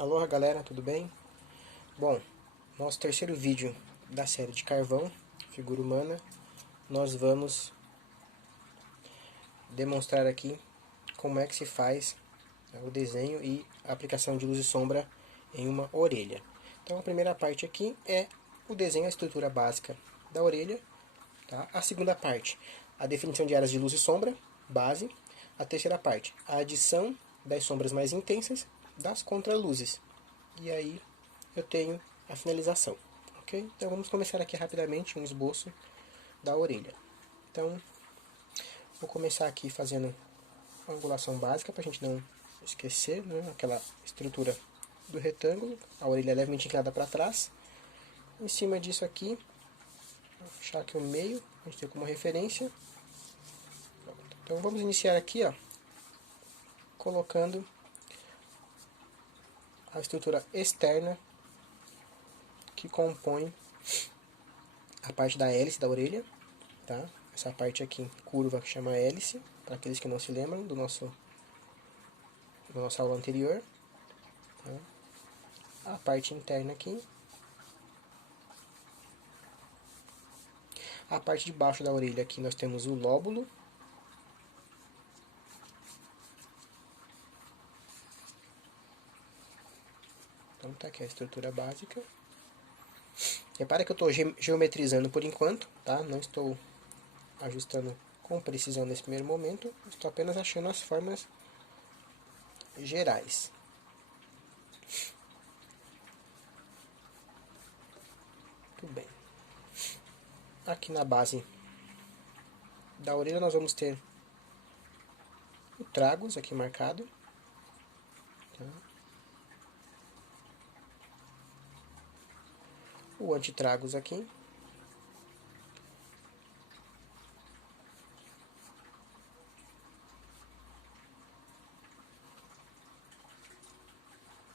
Aloha galera, tudo bem? Bom, nosso terceiro vídeo da série de carvão, figura humana, nós vamos demonstrar aqui como é que se faz o desenho e a aplicação de luz e sombra em uma orelha. Então a primeira parte aqui é o desenho, a estrutura básica da orelha. Tá? A segunda parte, a definição de áreas de luz e sombra, base. A terceira parte, a adição das sombras mais intensas das contraluzes. E aí eu tenho a finalização, ok? Então vamos começar aqui rapidamente um esboço da orelha. Então vou começar aqui fazendo uma angulação básica para a gente não esquecer, né? Aquela estrutura do retângulo, a orelha é levemente inclinada para trás. Em cima disso aqui, vou puxar aqui o meio, a gente tem como referência. Então vamos iniciar aqui, ó, colocando a estrutura externa que compõe a parte da hélice da orelha, tá? Essa parte aqui curva que chama hélice, para aqueles que não se lembram da nossa aula anterior. Tá? A parte interna aqui. A parte de baixo da orelha aqui nós temos o lóbulo. Então tá aqui a estrutura básica. Repara que eu estou geometrizando por enquanto, tá? Não estou ajustando com precisão nesse primeiro momento. Estou apenas achando as formas gerais. Muito bem. Aqui na base da orelha nós vamos ter o tragus aqui marcado. Tá? O antitragus aqui.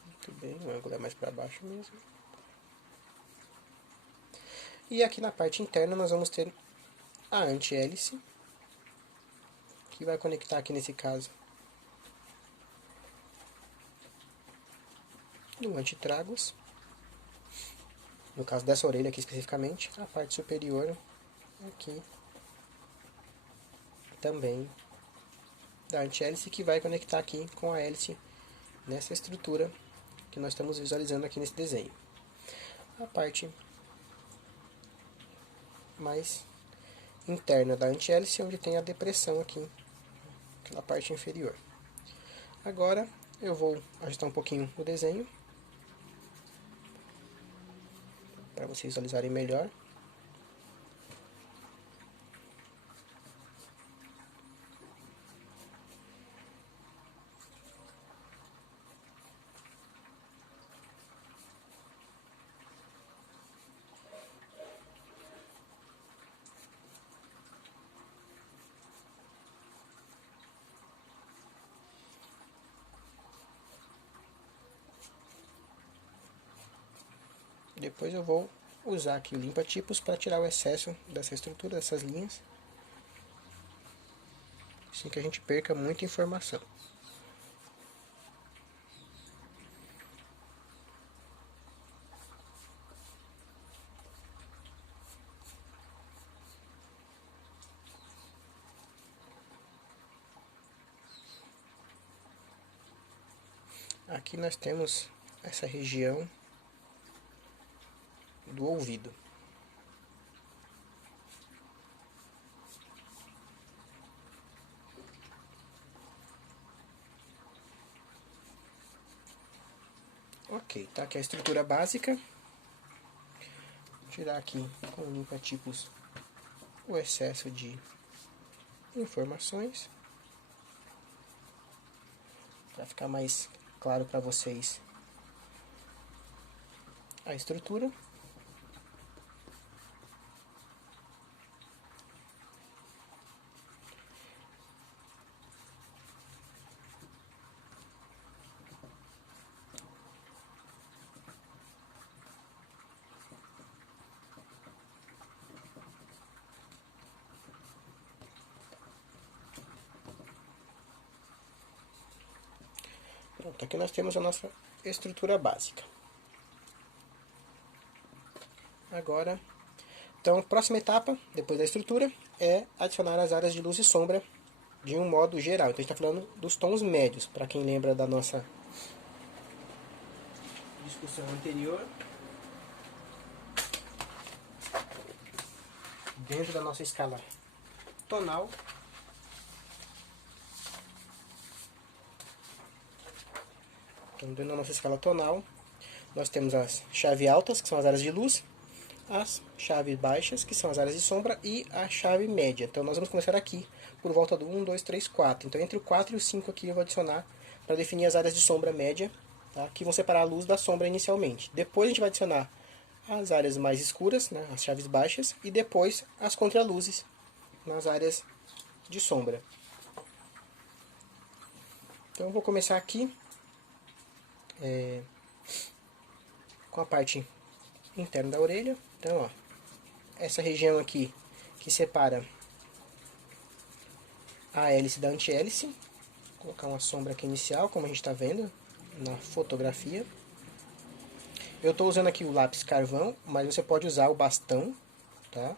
Muito bem, o ângulo é mais para baixo mesmo. E aqui na parte interna nós vamos ter a anti-hélice, que vai conectar aqui nesse caso no antitragus. No caso dessa orelha aqui especificamente, a parte superior aqui também da anti-hélice, que vai conectar aqui com a hélice nessa estrutura que nós estamos visualizando aqui nesse desenho. A parte mais interna da anti-hélice, onde tem a depressão aqui, aquela parte inferior. Agora eu vou ajustar um pouquinho o desenho, para vocês visualizarem melhor. Depois eu vou usar aqui o limpa-tipos para tirar o excesso dessa estrutura, dessas linhas, assim que a gente perca muita informação. Aqui nós temos essa região do ouvido. Ok, tá aqui a estrutura básica. Vou tirar aqui com o limpa-tipos o excesso de informações, para ficar mais claro para vocês a estrutura. Pronto, aqui nós temos a nossa estrutura básica. Agora, então, a próxima etapa, depois da estrutura, é adicionar as áreas de luz e sombra de um modo geral. Então, a gente está falando dos tons médios, para quem lembra da nossa discussão anterior. Dentro da nossa escala tonal, então, dentro da nossa escala tonal, nós temos as chaves altas, que são as áreas de luz, as chaves baixas, que são as áreas de sombra, e a chave média. Então, nós vamos começar aqui por volta do 1, 2, 3, 4. Então, entre o 4 e o 5 aqui eu vou adicionar para definir as áreas de sombra média, tá? Que vão separar a luz da sombra inicialmente. Depois a gente vai adicionar as áreas mais escuras, né, as chaves baixas, e depois as contraluzes nas áreas de sombra. Então, eu vou começar aqui com a parte interna da orelha. Então, ó, essa região aqui que separa a hélice da anti-hélice. Vou colocar uma sombra aqui inicial, como a gente está vendo na fotografia. Eu estou usando aqui o lápis carvão, mas você pode usar o bastão, tá?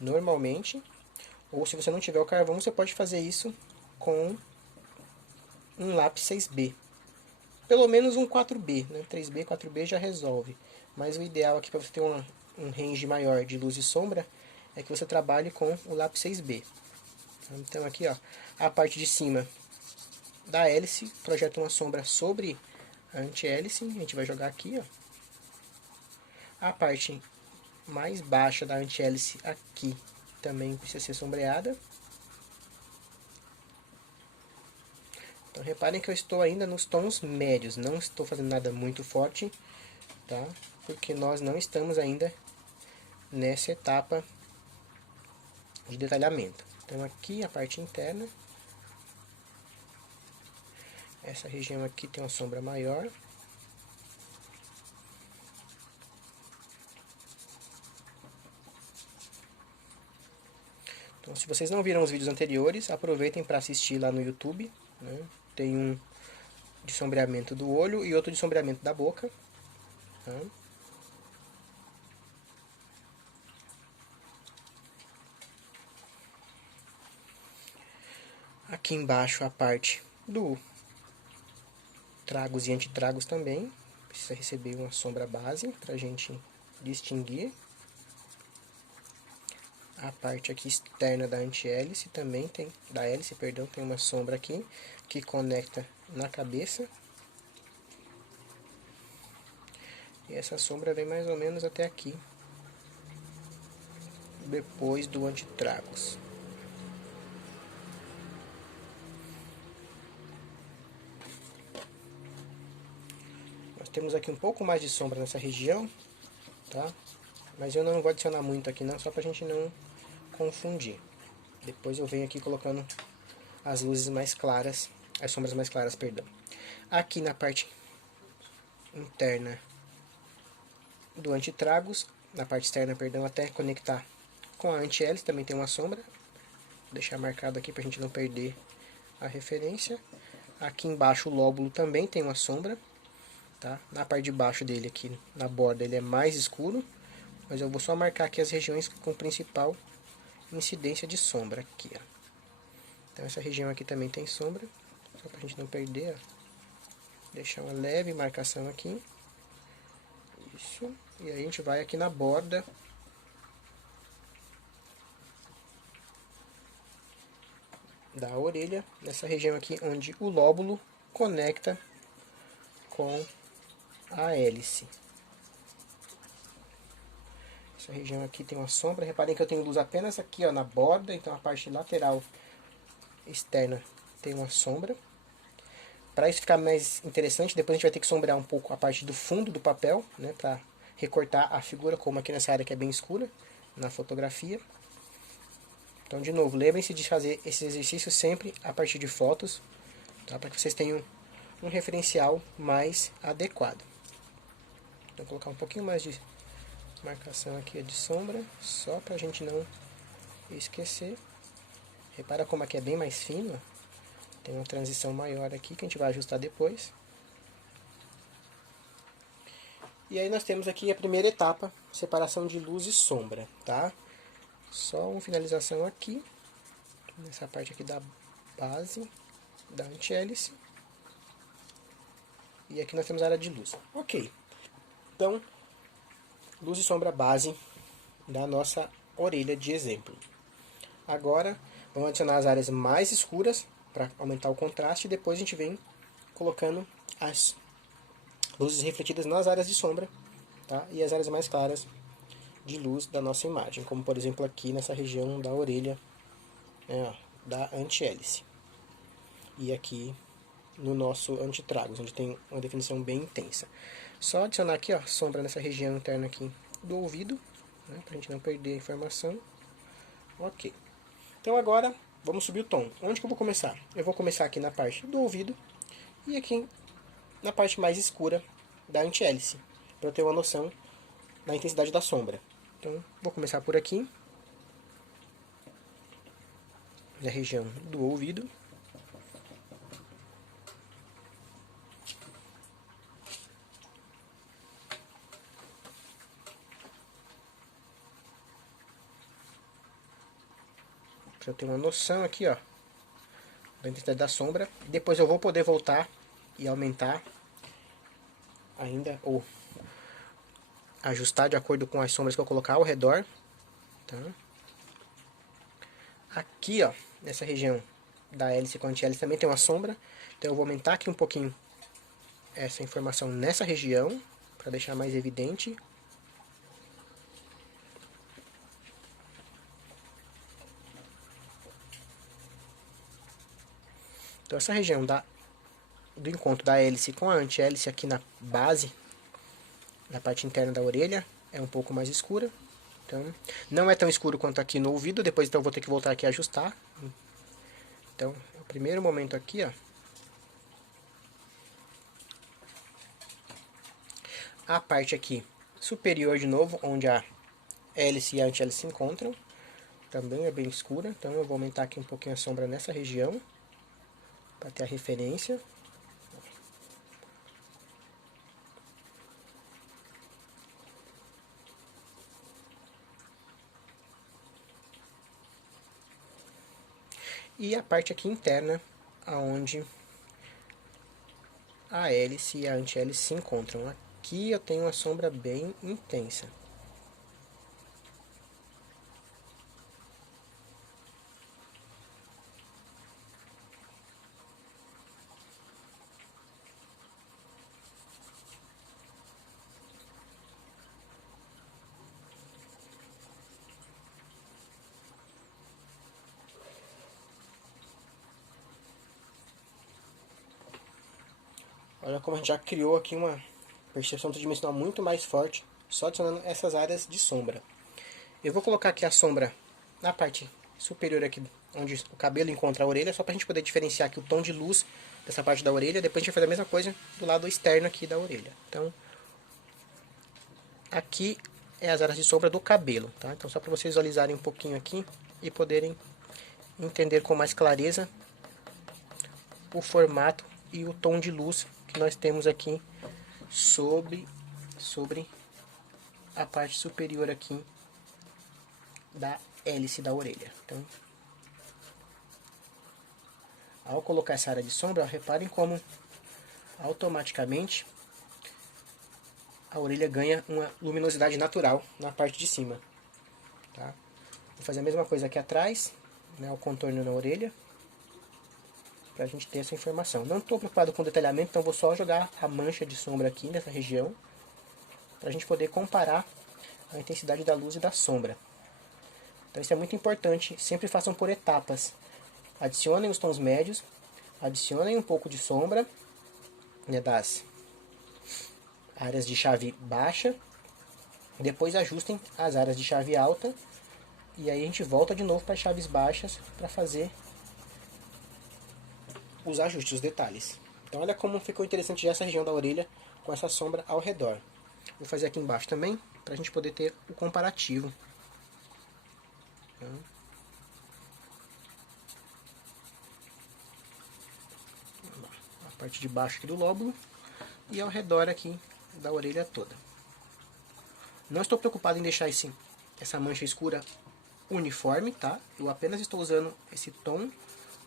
Normalmente. Ou se você não tiver o carvão, você pode fazer isso com um lápis 6B. Pelo menos um 4B, né? 3B, 4B já resolve. Mas o ideal aqui para você ter um range maior de luz e sombra é que você trabalhe com o lápis 6B. Então aqui, ó, a parte de cima da hélice projeta uma sombra sobre a anti-hélice. A gente vai jogar aqui, ó. A parte mais baixa da anti-hélice aqui também precisa ser sombreada. Então reparem que eu estou ainda nos tons médios, não estou fazendo nada muito forte, tá? Porque nós não estamos ainda nessa etapa de detalhamento. Então aqui a parte interna, essa região aqui tem uma sombra maior. Então, se vocês não viram os vídeos anteriores, aproveitem para assistir lá no YouTube, né? Tem um de sombreamento do olho e outro de sombreamento da boca, tá? Aqui embaixo a parte do tragos e antitragos também precisa receber uma sombra base para a gente distinguir. A parte aqui externa da anti-hélice também tem, da hélice, perdão, tem uma sombra aqui que conecta na cabeça. E essa sombra vem mais ou menos até aqui, depois do antitragos. Nós temos aqui um pouco mais de sombra nessa região, tá? Mas eu não vou adicionar muito aqui não, só pra gente não confundir. Depois eu venho aqui colocando as luzes mais claras, as sombras mais claras, perdão. Aqui na parte interna do antitragos, na parte externa, perdão, até conectar com a anti-hélice, também tem uma sombra. Vou deixar marcado aqui pra gente não perder a referência. Aqui embaixo o lóbulo também tem uma sombra, tá? Na parte de baixo dele aqui, na borda, ele é mais escuro, mas eu vou só marcar aqui as regiões com principal incidência de sombra aqui, ó. Então essa região aqui também tem sombra, só pra gente não perder, ó. Deixar uma leve marcação aqui. Isso. E aí a gente vai aqui na borda da orelha, nessa região aqui onde o lóbulo conecta com a hélice. Essa região aqui tem uma sombra. Reparem que eu tenho luz apenas aqui, ó, na borda, então a parte lateral externa tem uma sombra. Para isso ficar mais interessante, depois a gente vai ter que sombrear um pouco a parte do fundo do papel, né, para recortar a figura, como aqui nessa área que é bem escura, na fotografia. Então, de novo, lembrem-se de fazer esses exercícios sempre a partir de fotos, tá, para que vocês tenham um referencial mais adequado. Então, vou colocar um pouquinho mais de marcação aqui de sombra, só para a gente não esquecer. Repara como aqui é bem mais fino, ó. Tem uma transição maior aqui que a gente vai ajustar depois. E aí nós temos aqui a primeira etapa, separação de luz e sombra, tá? Só uma finalização aqui, nessa parte aqui da base, da anti-hélice. E aqui nós temos a área de luz. Ok. Então, luz e sombra base da nossa orelha de exemplo. Agora, vamos adicionar as áreas mais escuras para aumentar o contraste e depois a gente vem colocando as luzes refletidas nas áreas de sombra, tá? E as áreas mais claras de luz da nossa imagem, como por exemplo aqui nessa região da orelha, né, da anti-hélice. E aqui no nosso antitragus, onde tem uma definição bem intensa. Só adicionar aqui, ó, sombra nessa região interna aqui do ouvido, né, para a gente não perder a informação. Ok. Então agora vamos subir o tom. Onde que eu vou começar? Eu vou começar aqui na parte do ouvido e aqui na parte mais escura da anti-hélice, para eu ter uma noção da intensidade da sombra. Então vou começar por aqui, na região do ouvido. Para eu ter uma noção aqui, ó, da intensidade da sombra. Depois eu vou poder voltar e aumentar ainda, ou ajustar de acordo com as sombras que eu colocar ao redor. Tá? Aqui, ó, nessa região da hélice com anti-hélice também tem uma sombra. Então eu vou aumentar aqui um pouquinho essa informação nessa região, para deixar mais evidente. Então essa região do encontro da hélice com a anti-hélice aqui na base, na parte interna da orelha, é um pouco mais escura. Então, não é tão escuro quanto aqui no ouvido, depois então eu vou ter que voltar aqui e ajustar. Então, o primeiro momento aqui, ó. A parte aqui superior de novo, onde a hélice e a anti-hélice se encontram, também é bem escura. Então eu vou aumentar aqui um pouquinho a sombra nessa região, para ter a referência. E a parte aqui interna, aonde a hélice e a anti-hélice se encontram. Aqui eu tenho uma sombra bem intensa. Olha como a gente já criou aqui uma percepção tridimensional muito mais forte, só adicionando essas áreas de sombra. Eu vou colocar aqui a sombra na parte superior aqui, onde o cabelo encontra a orelha, só para a gente poder diferenciar aqui o tom de luz dessa parte da orelha. Depois a gente vai fazer a mesma coisa do lado externo aqui da orelha. Então, aqui é as áreas de sombra do cabelo, tá? Então, só para vocês visualizarem um pouquinho aqui e poderem entender com mais clareza o formato e o tom de luz que nós temos aqui sobre a parte superior aqui da hélice da orelha. Então, ao colocar essa área de sombra, reparem como automaticamente a orelha ganha uma luminosidade natural na parte de cima. Tá? Vou fazer a mesma coisa aqui atrás, né, o contorno na orelha, para a gente ter essa informação. Não estou preocupado com detalhamento, então vou só jogar a mancha de sombra aqui nessa região, para a gente poder comparar a intensidade da luz e da sombra. Então isso é muito importante, sempre façam por etapas. Adicionem os tons médios, adicionem um pouco de sombra, né, das áreas de chave baixa, depois ajustem as áreas de chave alta, e aí a gente volta de novo para as chaves baixas para fazer os ajustes, os detalhes. Então olha como ficou interessante já essa região da orelha com essa sombra ao redor. Vou fazer aqui embaixo também, para a gente poder ter o comparativo. A parte de baixo aqui do lóbulo e ao redor aqui da orelha toda. Não estou preocupado em deixar essa mancha escura uniforme, tá? Eu apenas estou usando esse tom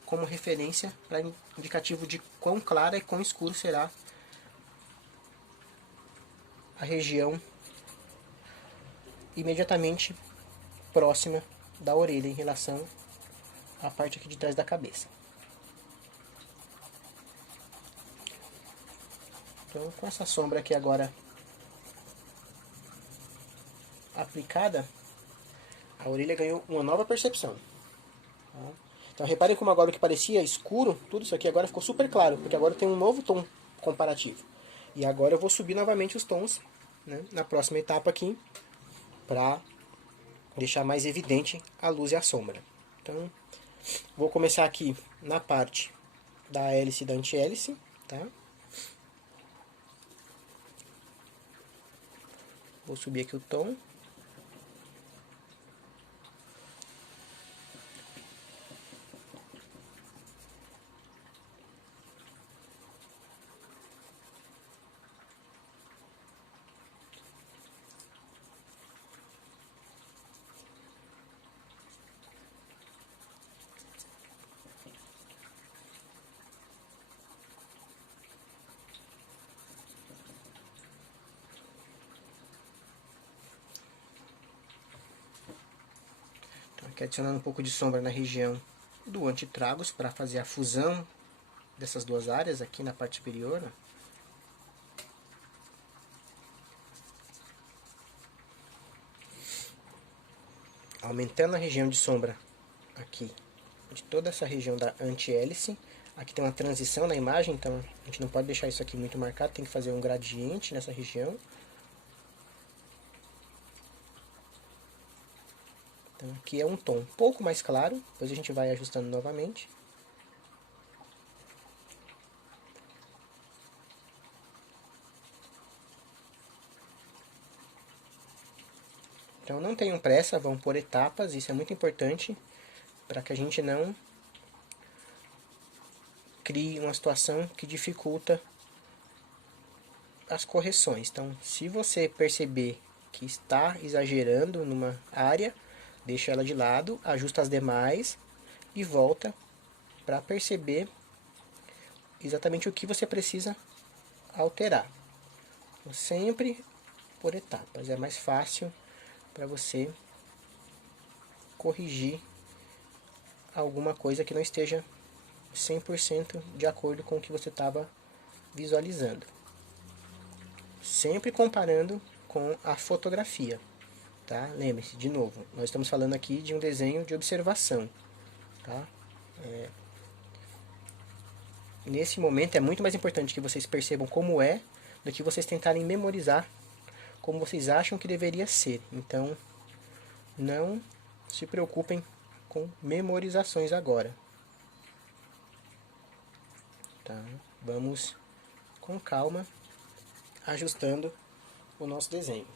como referência para indicativo de quão clara e quão escuro será a região imediatamente próxima da orelha em relação à parte aqui de trás da cabeça. Então, com essa sombra aqui agora aplicada, a orelha ganhou uma nova percepção. Tá? Então, reparem como agora o que parecia escuro, tudo isso aqui agora ficou super claro, porque agora tem um novo tom comparativo. E agora eu vou subir novamente os tons, né, na próxima etapa aqui, para deixar mais evidente a luz e a sombra. Então, vou começar aqui na parte da hélice e da anti-hélice, tá? Vou subir aqui o tom. Aqui adicionando um pouco de sombra na região do antitragos para fazer a fusão dessas duas áreas aqui na parte superior. Né? Aumentando a região de sombra aqui de toda essa região da anti-hélice. Aqui tem uma transição na imagem, então a gente não pode deixar isso aqui muito marcado, tem que fazer um gradiente nessa região. Então aqui é um tom um pouco mais claro, depois a gente vai ajustando novamente. Então não tenham pressa, vão por etapas, isso é muito importante para que a gente não crie uma situação que dificulta as correções. Então, se você perceber que está exagerando numa área, deixa ela de lado, ajusta as demais e volta para perceber exatamente o que você precisa alterar. Então, sempre por etapas, é mais fácil para você corrigir alguma coisa que não esteja 100% de acordo com o que você estava visualizando. Sempre comparando com a fotografia. Tá? Lembre-se, de novo, nós estamos falando aqui de um desenho de observação. Tá? Nesse momento é muito mais importante que vocês percebam como é do que vocês tentarem memorizar como vocês acham que deveria ser. Então, não se preocupem com memorizações agora. Tá? Vamos com calma ajustando o nosso desenho.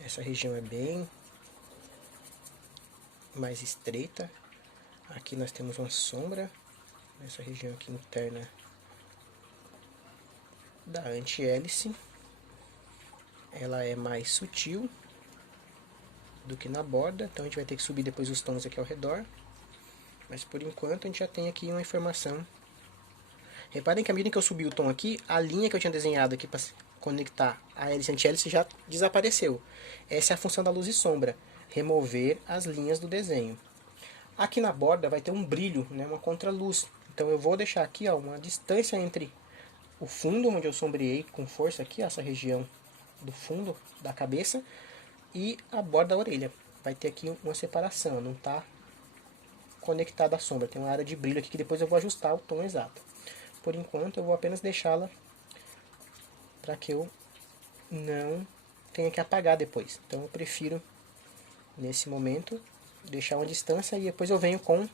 Essa região é bem mais estreita. Aqui nós temos uma sombra nessa região aqui interna da anti-hélice. Ela é mais sutil do que na borda, então a gente vai ter que subir depois os tons aqui ao redor. Mas por enquanto a gente já tem aqui uma informação. Reparem que à medida que eu subi o tom aqui, a linha que eu tinha desenhado aqui para conectar a hélice e anti-hélice já desapareceu. Essa é a função da luz e sombra, remover as linhas do desenho. Aqui na borda vai ter um brilho, né, uma contraluz. Então eu vou deixar aqui ó, uma distância entre o fundo, onde eu sombreei com força aqui, ó, essa região do fundo da cabeça, e a borda da orelha. Vai ter aqui uma separação, não está conectada à sombra. Tem uma área de brilho aqui que depois eu vou ajustar o tom exato. Por enquanto eu vou apenas deixá-la para que eu não tenha que apagar depois. Então eu prefiro, nesse momento, deixar uma distância e depois eu venho com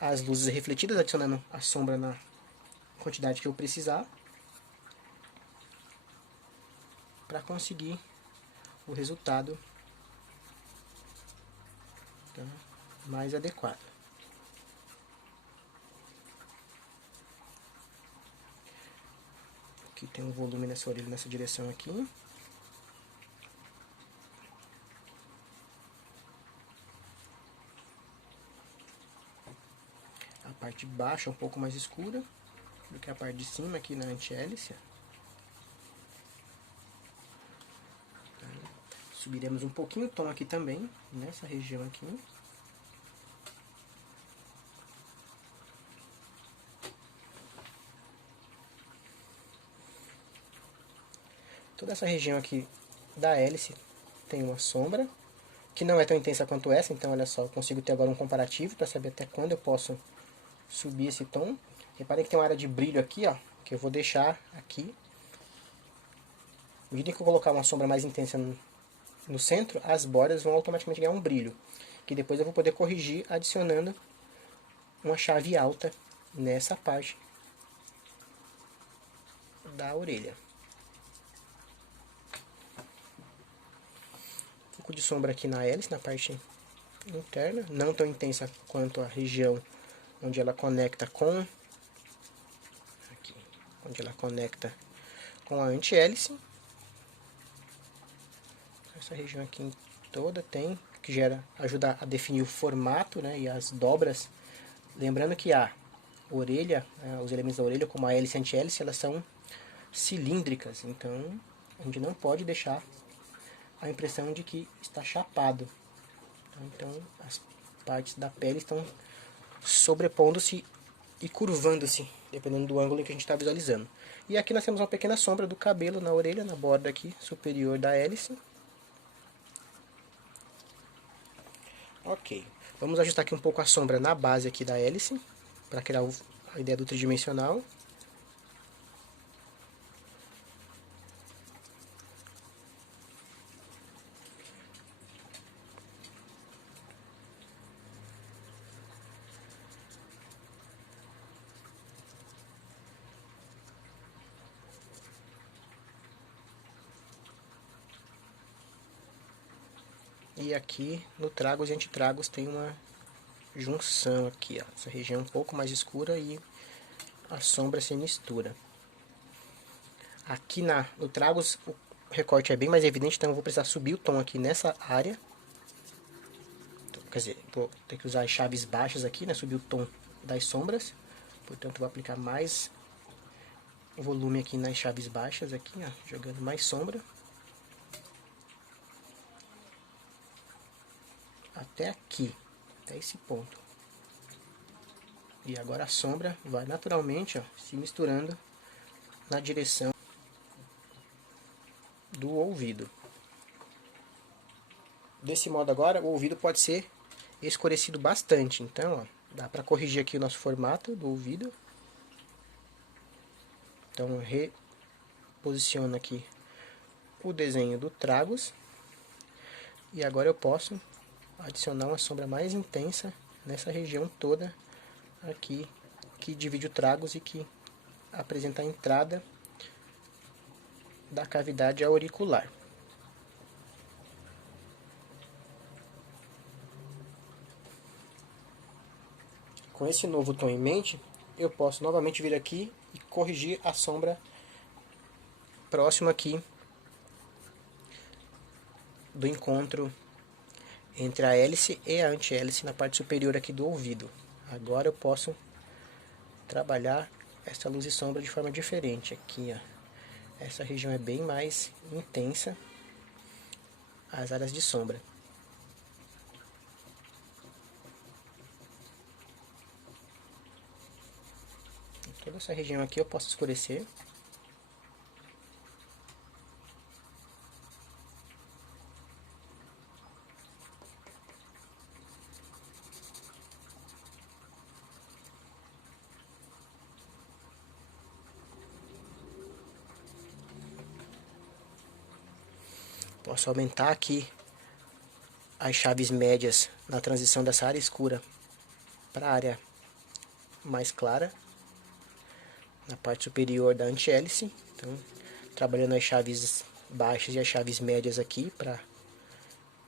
as luzes refletidas, adicionando a sombra na quantidade que eu precisar, para conseguir o resultado, tá, mais adequado. Aqui tem um volume nessa orelha, nessa direção aqui. A parte de baixo é um pouco mais escura do que a parte de cima aqui na anti-hélice. Subiremos um pouquinho o tom aqui também, nessa região aqui. Toda essa região aqui da hélice tem uma sombra, que não é tão intensa quanto essa, então olha só, eu consigo ter agora um comparativo para saber até quando eu posso subir esse tom. Reparem que tem uma área de brilho aqui, ó, que eu vou deixar aqui. À medida que eu colocar uma sombra mais intensa no centro, as bordas vão automaticamente ganhar um brilho, que depois eu vou poder corrigir adicionando uma chave alta nessa parte da orelha. Um pouco de sombra aqui na hélice, na parte interna, não tão intensa quanto a região onde ela conecta com aqui, onde ela conecta com a anti-hélice. Essa região aqui toda tem, que ajuda a definir o formato, né, e as dobras. Lembrando que a orelha, os elementos da orelha, como a hélice e a anti-hélice, elas são cilíndricas, então a gente não pode deixar a impressão de que está chapado. Então as partes da pele estão sobrepondo-se e curvando-se, dependendo do ângulo em que a gente está visualizando. E aqui nós temos uma pequena sombra do cabelo na orelha, na borda aqui superior da hélice. Ok, vamos ajustar aqui um pouco a sombra na base aqui da hélice, para criar a ideia do tridimensional. E aqui no tragos e antitragos tem uma junção aqui, ó. Essa região um pouco mais escura e a sombra se mistura. Aqui no tragos o recorte é bem mais evidente, então eu vou precisar subir o tom aqui nessa área. Quer dizer, vou ter que usar as chaves baixas aqui, né? Subir o tom das sombras. Portanto, vou aplicar mais volume aqui nas chaves baixas, aqui, ó, jogando mais sombra. Até aqui, até esse ponto. E agora a sombra vai naturalmente, ó, se misturando na direção do ouvido. Desse modo agora, o ouvido pode ser escurecido bastante. Então, ó, dá para corrigir aqui o nosso formato do ouvido. Então, eu reposiciono aqui o desenho do tragos. E agora eu posso adicionar uma sombra mais intensa nessa região toda aqui, que divide o tragos e que apresenta a entrada da cavidade auricular. Com esse novo tom em mente, eu posso novamente vir aqui e corrigir a sombra próxima aqui do encontro entre a hélice e a anti-hélice na parte superior aqui do ouvido. Agora eu posso trabalhar essa luz e sombra de forma diferente. Aqui, ó, essa região é bem mais intensa, as áreas de sombra. Toda essa região aqui eu posso escurecer. Posso aumentar aqui as chaves médias na transição dessa área escura para a área mais clara, na parte superior da anti-hélice. Então, trabalhando as chaves baixas e as chaves médias aqui para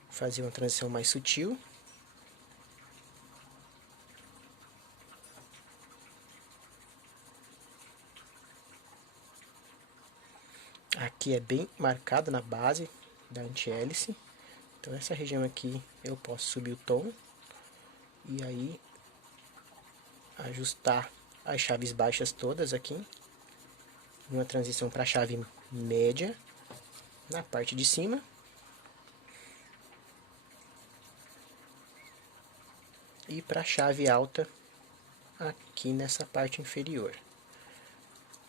fazer uma transição mais sutil. aqui é bem marcado na base da anti-hélice. Então essa região aqui eu posso subir o tom e aí ajustar as chaves baixas todas aqui. Uma transição para a chave média na parte de cima. E para a chave alta aqui nessa parte inferior.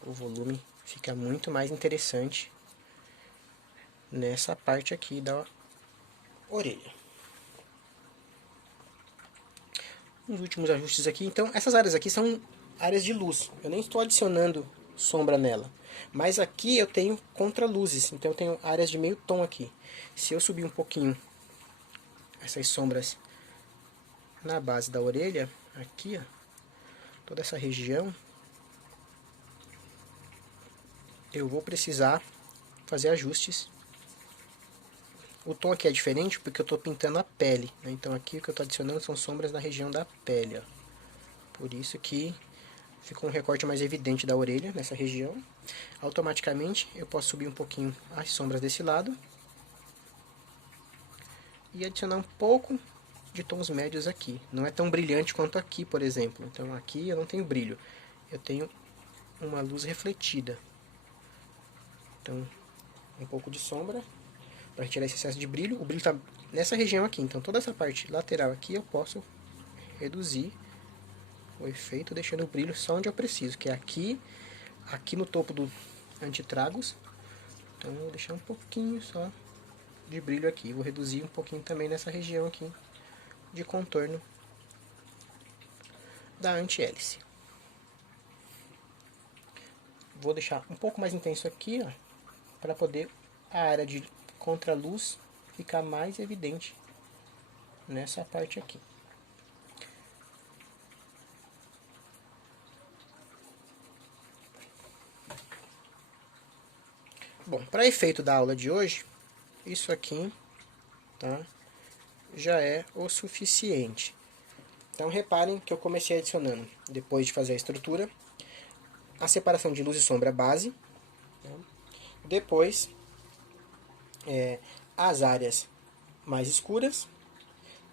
O volume fica muito mais interessante nessa parte aqui da orelha. Os últimos ajustes aqui, então essas áreas aqui são áreas de luz. Eu nem estou adicionando sombra nela, mas aqui eu tenho contraluzes, então eu tenho áreas de meio tom aqui. Se eu subir um pouquinho essas sombras na base da orelha, aqui, ó, toda essa região, eu vou precisar fazer ajustes. O tom aqui é diferente porque eu estou pintando a pele, né? Então aqui o que eu estou adicionando são sombras na região da pele, ó. Por isso que ficou um recorte mais evidente da orelha nessa região. Automaticamente eu posso subir um pouquinho as sombras desse lado e adicionar um pouco de tons médios aqui. Não é tão brilhante quanto aqui, por exemplo. Então aqui eu não tenho brilho, eu tenho uma luz refletida. Então um pouco de sombra para retirar esse excesso de brilho. O brilho está nessa região aqui, então toda essa parte lateral aqui eu posso reduzir o efeito, deixando o brilho só onde eu preciso, que é aqui no topo do antitragos. Então eu vou deixar um pouquinho só de brilho aqui. Vou reduzir um pouquinho também nessa região aqui de contorno da anti-hélice. Vou deixar um pouco mais intenso aqui, ó, para poder a área de contraluz ficar mais evidente nessa parte aqui. Bom, para efeito da aula de hoje, isso aqui, tá, já é o suficiente. Então reparem que eu comecei adicionando, depois de fazer a estrutura, a separação de luz e sombra base, tá? Depois as áreas mais escuras,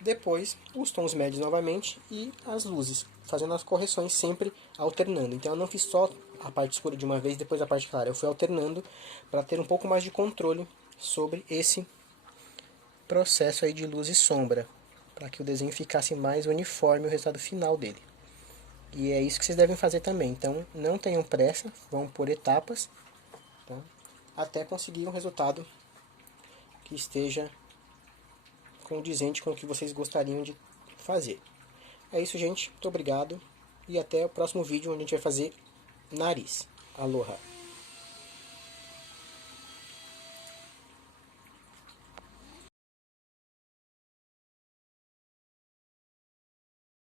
depois os tons médios novamente e as luzes, fazendo as correções sempre alternando. Então eu não fiz só a parte escura de uma vez, depois a parte clara. Eu fui alternando para ter um pouco mais de controle sobre esse processo aí de luz e sombra, para que o desenho ficasse mais uniforme o resultado final dele. E é isso que vocês devem fazer também. Então não tenham pressa, vão por etapas, tá? Até conseguir um resultado que esteja condizente com o que vocês gostariam de fazer. É isso, gente. Muito obrigado. E até o próximo vídeo, onde a gente vai fazer nariz. Aloha!